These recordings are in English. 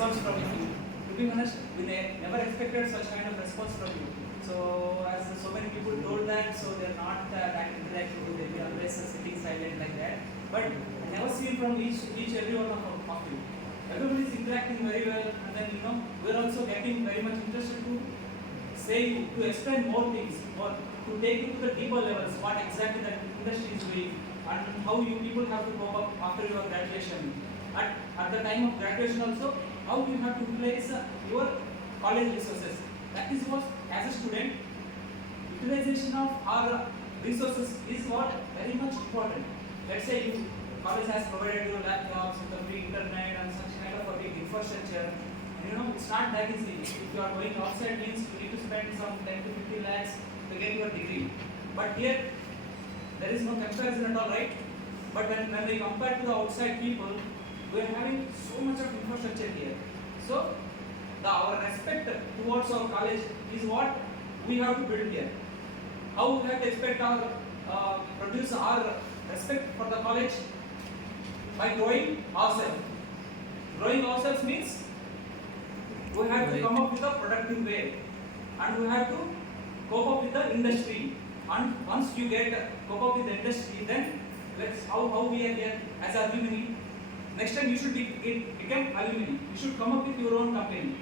response from you. To be honest, we never expected such kind of response from you. So as so many people told that, so they're not that interactive, they'll be always sitting silent like that. But I never seen from each every one of you. Everybody is interacting very well, and then we're also getting very much interested to say, to explain more things, or to take it to the deeper levels, what exactly the industry is doing, and how you people have to cope up after your graduation. At the time of graduation also, how you have to utilize your college resources. That is what, as a student, utilization of our resources is what very much important. Let's say you college has provided you laptops with a free internet and such kind of a big infrastructure. And it's not that easy. If you are going outside, means you need to spend some 10 to 50 lakhs to get your degree. But here, there is no comparison at all, right? But when we compare to the outside people, we are having so much of infrastructure here. So, our respect towards our college is what we have to build here. How we have to expect our produce our respect for the college? By growing ourselves. Growing ourselves means we have to come up with a productive way, and we have to cope up with the industry. And once you cope up with the industry, then let's how we are here as alumni. Next time you should become alumni. You should come up with your own company.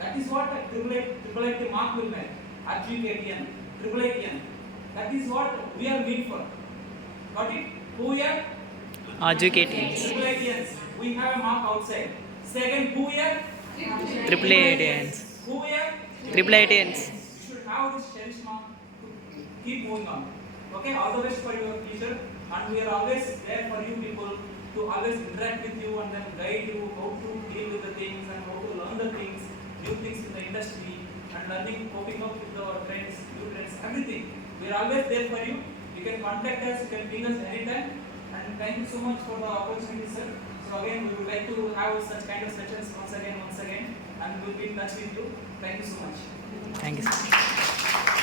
That is what IIIT mark will make. RGKTN, IIITN. That is what we are made for. Got it? Who we are? Educatians. IIITians. We have a mark outside. Second, who we are? IIITians. Who we are? IIITians. You should have this cherished mark to keep moving on. Okay, all the best for your future, and we are always there for you people to always interact with you and then guide you how to deal with the things and how to learn the things, new things in the industry, and learning, coping up with the trends, new trends, everything. We are always there for you. You can contact us, you can ping us anytime, and thank you so much for the opportunity, sir. So again, we would like to have such kind of sessions once again, and we will be in touch with you. Thank you so much. Thank you, sir.